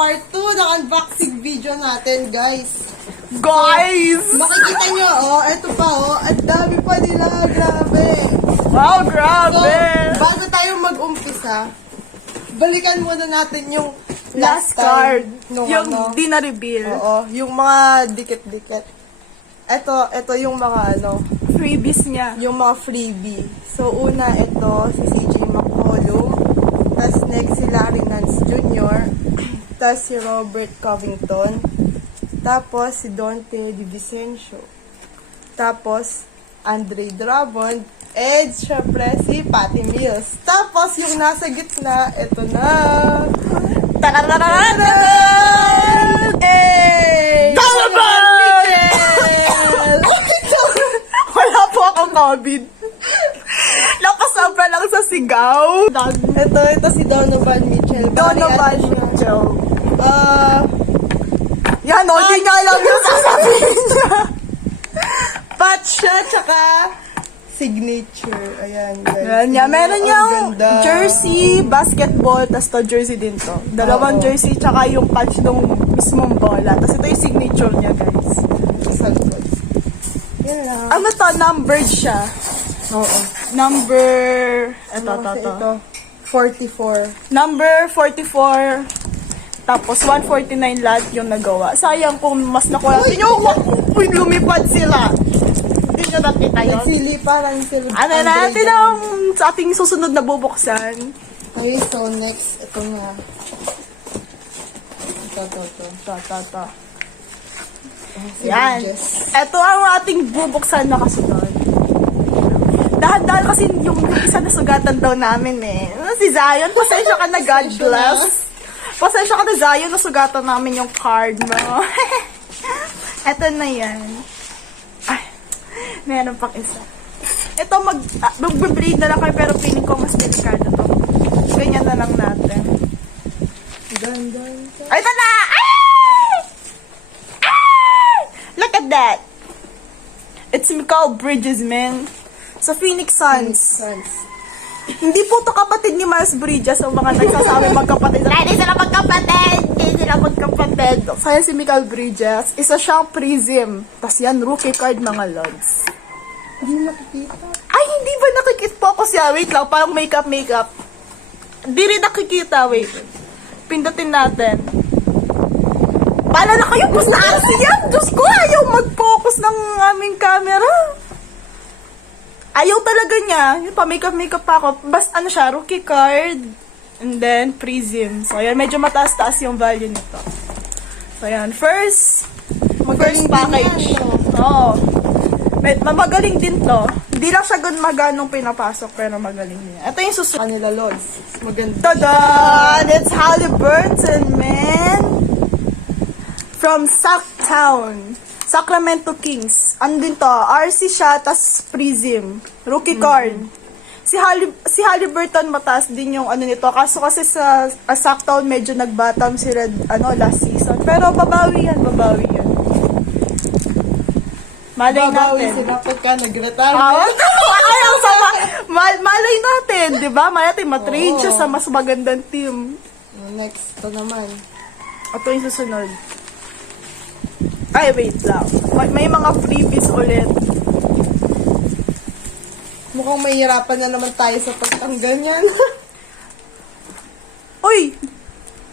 part 2 ng unboxing video natin, guys. Guys! Makikita nyo, oh, eto pa, oh, ang dami pa nila, grabe. Wow, grabe! So, bago tayo mag-umpisa, balikan muna natin yung Last card. Nung Yung ano, di na-reveal. oo, yung mga dikit-dikit. Ito yung mga Freebies niya. yung mga freebie. So, una, ito, si CJ McCollum. Tapos, next, si Larry Nance Jr. Tapos, si Robert Covington. Tapos, si Dante Di Vicencio. Tapos, Andre Drummond. And, syempre, si Patty Mills. Tapos, yung nasa gitna, ito na. Tarararara! Hey! Wala po akong COVID. Nakasabra lang sa sigaw. Ito si Donovan Mitchell. Donovan Bali, ano siya? Mitchell. Yan, o, di nga alam yung sasabihin niya. Patch siya, tsaka signature. Ayan, guys. Yan, yan. Meron Ang niyang ganda. jersey, basketball, tas to jersey din to. Dalawang Oo. jersey, tsaka yung patch ng mismong bola. Tas ito yung signature niya, guys. Sa likod. Yan lang. Ano to? Numbered siya. Oo. Number... Ito, Ano kasi to. ito? 44. Number 44. Tapos 149 lahat yung nagawa. Sayang kung mas nakuha. Uy, lumipad sila. Hindi nyo nakita yun. Nagsili parang sila. Ano natin ang sa ating susunod na bubuksan. Okay, so next, ito nga. Ito. Ta. Si Yan. Bridges. Ito ang ating bubuksan na kasunod. Dahan-dahan kasi yung isa na sugatan daw namin eh. Si Zion, pasensya ka na, God bless. Pasensya ka na, Zion, nasugatan namin yung card mo. Ito na yan. Ay, meron pang isa. Ito, mag-breed na lang kayo, pero feeling ko mas delikado to. Ganyan na lang natin. Dan. Ay, ito na! Ay! Ay! Look at that! It's Mikal Bridges, man. Sa Phoenix Suns. Hindi po to kapatid ni Miles Bridges ang mga nagsasabi magkapatid. Hindi sila magkapatid! Hindi sila magkapatid! Kaya si Mikal Bridges, isa siyang prism. Tapos yan, rookie card mga lods. Hindi nakikita. Ay, hindi ba nakikita siya? Wait lang, parang makeup. Hindi rin nakikita, wait. Pindutin natin. Pala na kayo, basta yan! Diyos ko, ayaw mag-focus ng aming camera. Ayaw talaga niya. Yung pa makeup pa ako. Basta ano siya, rookie card. And then, prism. So, ayan, medyo mataas-taas yung value nito. So, ayan, first Magaling din package. yan, no? Oo. Magaling din to. Hindi lang siya maganong pinapasok, pero magaling niya. Ito yung susunod. Kanila Lods. Maganda. Tada! It's Halliburton, man! From Sacktown. Sacramento Kings. Ano din to? RC siya, tas Prism. Rookie card. Si Halliburton mataas din yung ano nito. Kaso kasi sa Sacktown medyo nag-bottom sila last season. Pero babawi yan. Malay Babawi natin. sila pagka nag-retirement. Ayaw sama. Malay natin, di ba? Malay natin, matrade siya sa mas magandang team. Next, ito naman. Ito yung susunod. Ay, wait lang. May mga freebies ulit. Mukhang mahihirapan na naman tayo sa pagtanggal niyan. Uy!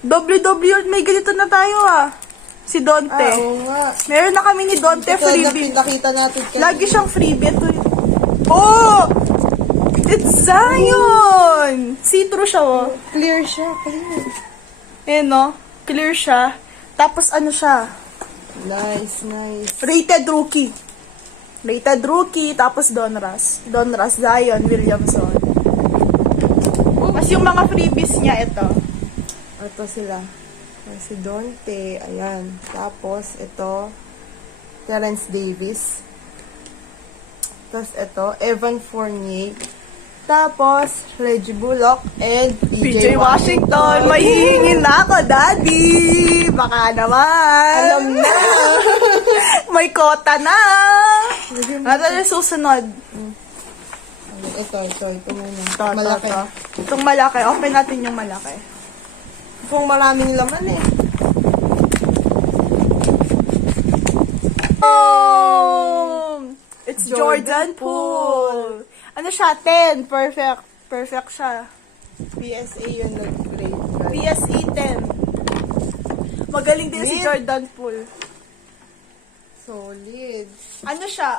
WWE, may ganito na tayo Si Dante. Oo nga. Meron na kami ni Dante Ito na freebie. pinakita natin kanina. Lagi siyang freebie. Ito yung... Oh! It's Zion! See-through siya, Clear siya. Clear. Ayan, no? Clear siya. Tapos ano siya? Nice. Rated rookie, tapos Donruss, Zion Williamson. Tapos yung mga freebies niya, ito. Ito sila. Si Dante. Ayan. Tapos, ito. Terrence Davis. Tapos, ito. Evan Fournier. Tapos, Reggie Bullock and PJ Washington. May hihingin na ako, Daddy. Baka naman. Alam na. May kota na. Ano yung susunod? Ito muna. Ito. Malaki. Itong malaki. Open natin yung malaki. Kung maraming laman eh. Jordan Poole. Ano siya? 10. Perfect. Perfect siya. PSA yun nag-grade. PSA 10. Magaling din si Mid. Jordan Poole. Solid. Ano siya?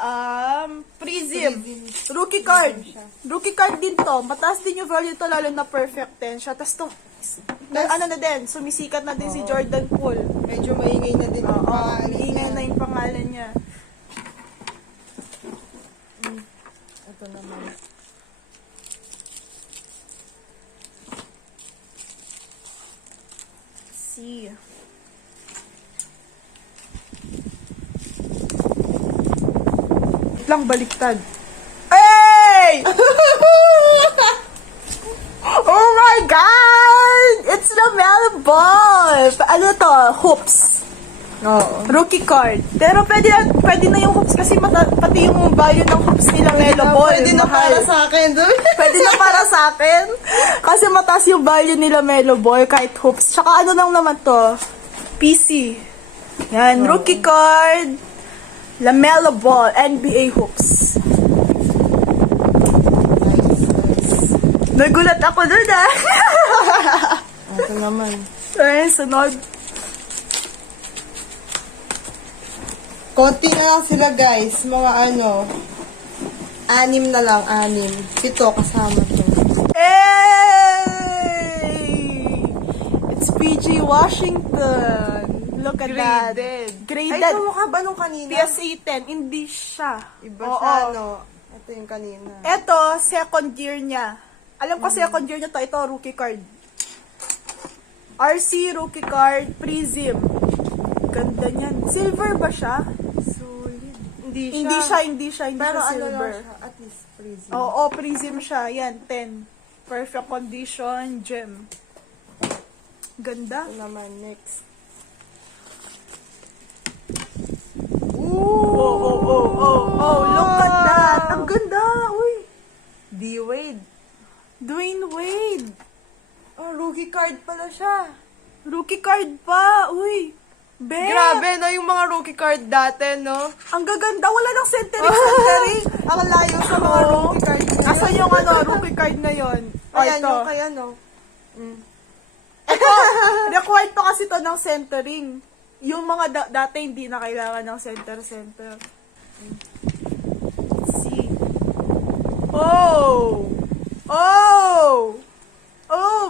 Prism. Prism. Rookie card. Prism siya. Rookie card din to. Mataas din yung value to, lalo na perfect 10 siya. Tapos to, ano na din, sumisikat na din si Jordan Poole. Medyo maingay na din yung Oo, pangalan iingay niya. na yung pangalan niya. Ito naman. See. Wait lang, baliktad. Hey! Oh my God! It's the Melon Ball! Ano to? Hoops. Oo. Rookie card. Pero pwede na yung hoops kasi pati yung value ng hoops nila Melo Ball. Pwede na mahal. para sa akin. Pwede na para sa akin. Kasi mataas yung value nila Melo Ball kahit hoops. Tsaka ano lang naman to? PC. Yan. Rookie card. LaMelo Ball. NBA hoops. Nagulat ako dun ah. Ito naman. Ay, sunod. Konti na lang sila guys. Mga ano. 6 na lang. 6. 7 kasama to. Hey! It's PG Washington. Look at that. Ay, Graded. kamukha ba nung kanina? PSA 10. Hindi siya. Iba Oo. siya, no? Ito yung kanina. Ito, second year niya. Alam ko second year niya to. Ito, rookie card. RC rookie card. Prism. Ganda niyan. Silver ba siya? Solid. Hindi Hindi siya Pero ano silver. lang siya, at least prism. Oo, prism siya. Yan, 10. Perfect condition, gem. Ganda. Ito naman, next. Oh, look at that. Ang ganda. Uy. D-Wade. Dwayne Wade. Oh, rookie card pala siya. Rookie card pa. Uy. Be. Grabe, no? Yung mga rookie card dati, no? Ang gaganda. Wala nang centering. Ang layo sa mga Oo. rookie card. Asan yung rookie card na yon? Ayan, ito. yung kaya, no? Ito, required pa kasi to ng centering. Yung mga dati hindi na kailangan ng center. Let's see. Oh!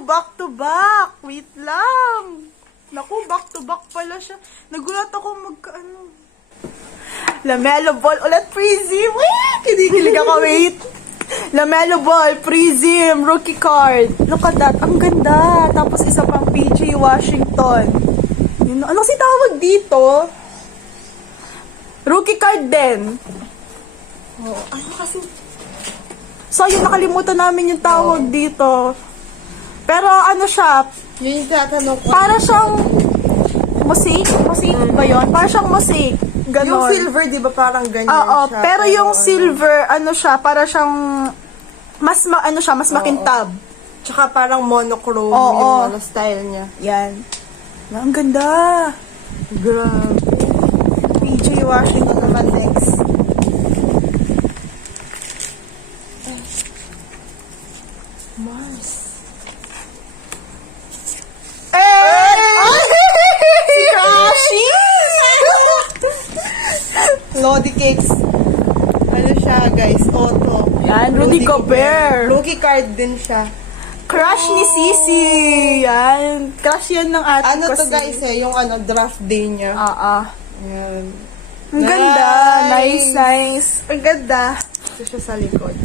Back to back. Wait lang. Naku, back to back pala siya. Nagulat ako magkaano. LaMelo Ball ulit, Prism. Wait! Kinikilig ako, wait. LaMelo Ball, Prism, rookie card. Look at that. Ang ganda. Tapos isa pang PG Washington. Yun, ano si tawag dito? Rookie card din. Oh, ano kasi? So, yun, nakalimutan namin yung tawag dito. Pero ano siya, Yun yung tatanong ko. para siyang mosaic? Mosaic ba yun? Para siyang mosaic. Ganon. Yung silver, di ba parang ganyan Oo, siya? pero yung ano, silver, ano siya, para siyang mas makintab. Tsaka parang monochrome Oo. yung ano, style niya. Yan. Ang ganda. Grabe. PJ Washington naman next. Mars. Si Crashy! Lodi Cakes. Ano siya, guys? Auto. Yan, Rudy Gobert. Rookie card din siya. Crush ni Sisi. Yan. Crush yan ng ate Ano ko to, guys, yung ano, draft day niya. Yan. Ang ganda. Nice. Ang ganda. Ito siya sa likod.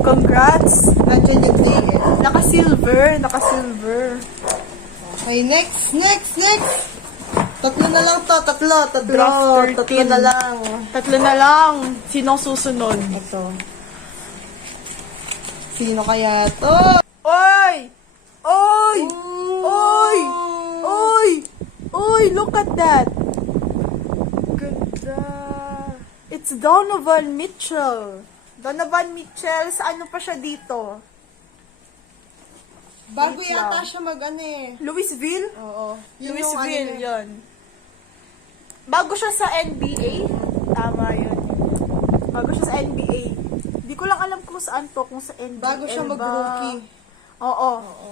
Congrats. Nandiyan yung ticket. Naka-silver. Okay, next. Tatlo na lang to, tatlo Draft 13. na lang. Tatlo na lang. Sinong susunod? Ito. Sino kaya to? Oy! Look at that. Ganda. It's Donovan Mitchell. Ano pa siya dito? Bago Wait yata lang. siya mag-ano eh. Louisville? Oo. Louisville, ano, yun. Bago siya sa NBA? Tama yun. Bago siya sa NBA. Hindi ko lang alam kung saan to, kung sa NBL Bago siya ba. mag-rookie. Oo. Oo.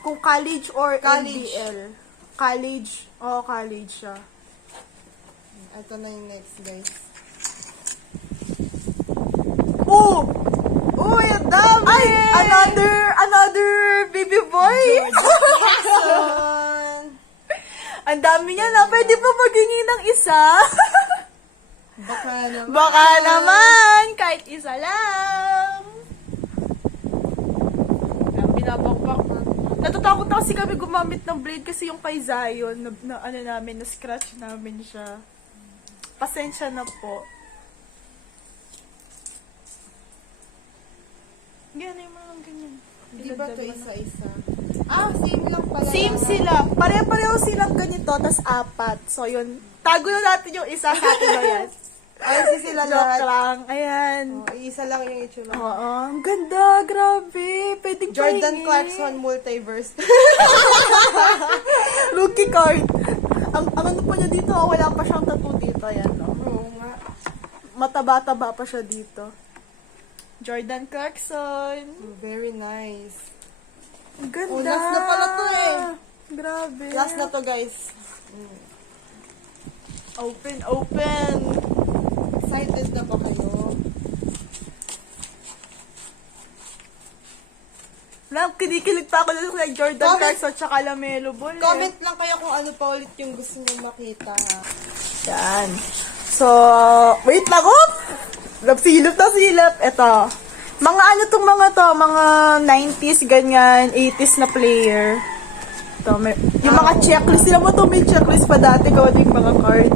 Kung college or College. NBL. College. Oo, college siya. Ito na yung next, guys. Oh! Uy, ang dami! Ay! Another baby boy! Jackson! Ang dami niya na. Pwede pa maghingi ng isa? Baka naman. Baka naman! Kahit isa lang! Ang binabakbak na. Natatakot na kasi kami gumamit ng blade kasi yung kay Zion, na scratch namin siya. Pasensya na po. Ganyan mo lang ganyan. Di ba ito isa-isa? Same lang pala. Same sila. Pare-pareho silang ganito, tas 4. So, yun. Tago na natin yung isa sa atin na yan. Ay, sila Joke lahat. lang. Ayan. Isa lang yung itsura. Oo. Ang ganda. Grabe. Pwedeng Jordan pahingi. Clarkson Multiverse. Rookie card. Ang ano pa niya dito, wala pa siyang tattoo dito. Ayan, no? Oo nga. Mataba-taba pa siya dito. Jordan Clarkson. Very nice. Ang ganda. Oh, last na pala to eh. Grabe. Last na to, guys. Open. Excited na ba kayo? Kinikilig pa ako dito kay Jordan Comment- Clarkson tsaka Lamelo Ball. Comment lang kayo kung ano pa ulit yung gusto nyo makita, ha? Yan. So, wait lang, silip na silip. Ito. Mga ano tong mga to, mga 90s, ganyan, 80s na player. Ito, yung mga checklist, sila mo to, may checklist pa dati, gawa din yung mga card.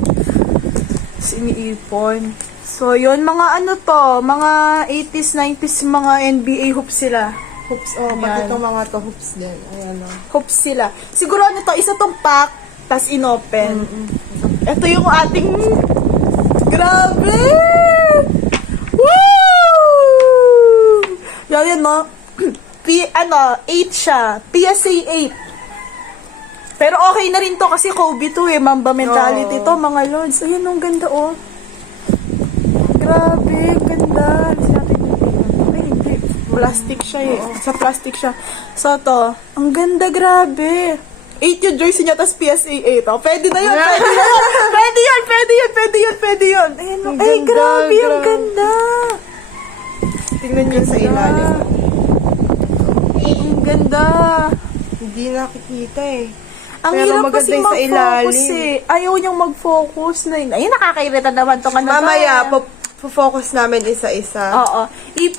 Siniipon. So, yun, mga ano to, mga 80s, 90s, mga NBA hoops sila. Hoops, pati itong mga to, hoops din. Ayan, Hoops sila. Siguro ano to, isa tong pack, tas inopen. Ito yung ating, grabe! Woo! Yan, no? 8 siya. PSA 8. Pero okay na rin to kasi Kobe to eh. Mamba mentality to, mga lords. Ayun, ang ganda, Grabe, ganda. Ay, hindi. Plastic siya eh. Sa plastic siya. So, to. Ang ganda, grabe. 8 yung jersey niya, tas PSA 8. Pwede na yun, pwede na yun. Pwede yun. Ayun, Ang ay, ganda, grabe, ang grabe. ganda. Tingnan nyo sa ilalim. Ang ganda. Hindi nakikita eh. Ang Pero hirap maganda kasi yung sa mag-focus ilalim. eh. Ayaw niyang mag-focus na yun. Ayun, nakakairita naman to kanina. Mamaya, focus namin isa-isa. Oo.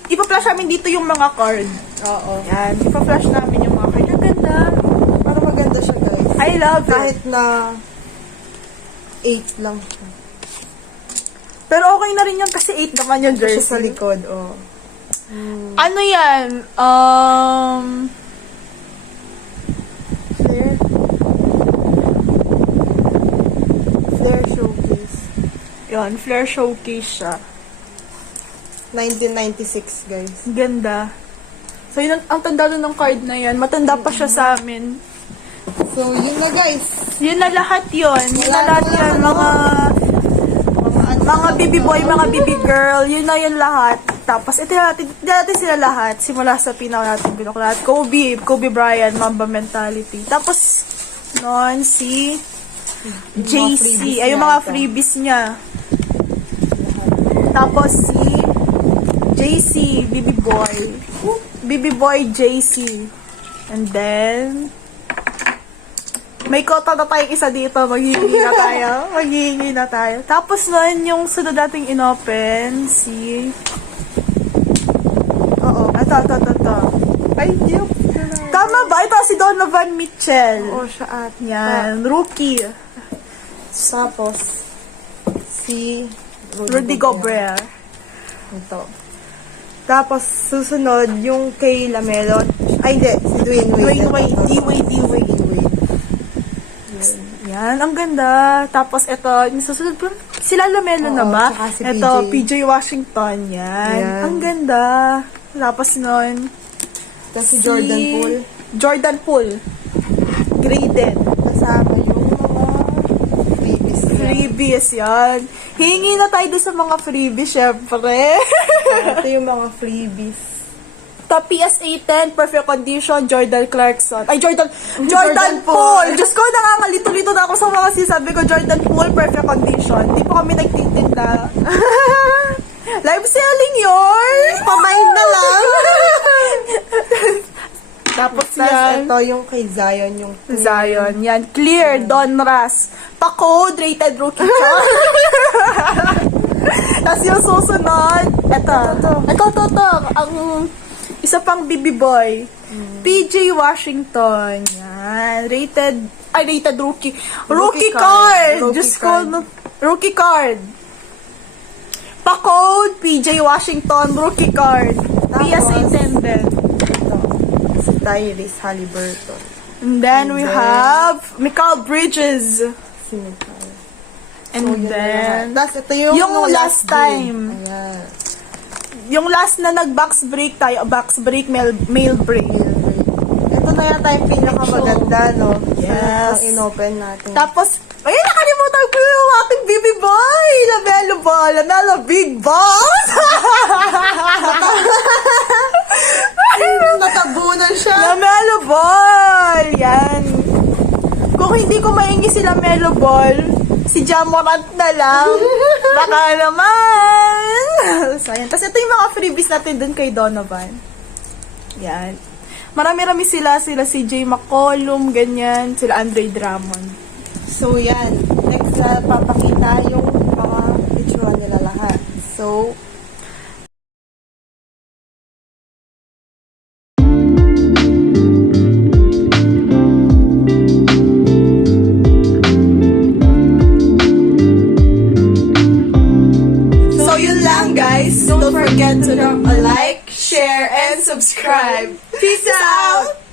Ipa-flash namin dito yung mga card. Oo. Yan. Ipa-flash namin yung mga card. Ang ganda. Para maganda siya, guys. I love it. Kahit na 8 lang siya. Pero okay na rin yan kasi 8 naman yung Siya jersey. sa likod, Ano yan? Flare. Flare Showcase. Yun, Flare Showcase siya. 1996, guys. Ganda. So, yun ang tanda nun ng card na yan. Matanda pa siya sa amin. So, yun na, guys. Yun na lahat yun. Yun na lahat Wala yan. na, Mga baby boy, mga baby girl. Yun na yun lahat. Tapos, ito natin sila lahat. Simula sa pinaka natin binuklat. Kobe Bryant, Mamba Mentality. Tapos, noon si JC. Ay, yung mga freebies niya. Tapos, si JC, baby boy. Baby boy JC. And then, may kota na tayong isa dito. Maghihingi na tayo. Tapos nun, yung sunod nating inopen, si... Oo, ito. Ay, Diyo. Tama ba? Ito si Donovan Mitchell. Oo, siya at. Yan, rookie. Tapos, si Rudy Gobert. Ito. Tapos, susunod, yung kay Lamelo. Ay, hindi. Si Dwayne Wade. D-Wade. Yan, ang ganda. Tapos ito, yung susunod po, sila Lamelo na Oo, ba? tsaka si Ito, PJ. PJ Washington. Yan. Yan. Ang ganda. Tapos nun, Tapos si Jordan Poole. Jordan Poole. Graded. Kasama yung mga freebies niya. freebies yan. Hingi na tayo doon sa mga freebies, syempre. Ito yung mga freebies. Top PSA 10, perfect condition, Jordan Clarkson. Ay, Jordan Paul! Diyos ko, nangangalito-lito na ako sa mga sinasabi ko, Jordan Paul, perfect condition. Hindi po kami nagtitinda. Live selling yours! Pamain na lang. Tapos Tapos yan, ito yung kay Zion, yung Zion, yan, clear, Don Ras. Pa-code, rated rookie ka. Tapos yung susunod, ito, ang isa pang BB boy, PJ Washington, yan, rated rookie. Rookie card! Rookie Diyos ko, card. no, rookie card. Pa-code, PJ Washington, rookie card. PSA 10 din. ito, si Tyrese Halliburton. And then we have Mikal Bridges. Sino tayo? And then, Tapos ito yung yung last time. Ayan. Yung last na nag-box break tayo, box break, mail break. Ito na yata yung pinakamaganda, no? Yes. Ang inopen natin. Tapos, ayun, nakalimutan ko yung ating baby boy! Lamelo ball! Lamelo big balls! Natabunan siya. Lamelo ball! Yan. Kung hindi ko maingi si Lamelo ball, si Jamorant na lang. Baka naman. So, ayan. Tapos ito yung mga freebies natin dun kay Donovan. Yan. Marami-rami sila CJ McCollum, ganyan. Sila Andre Drummond. So, yan. Next, papakita yung mga picture nila lahat. So, yun lang, guys. Don't forget to drop a like, share, and subscribe. Peace out!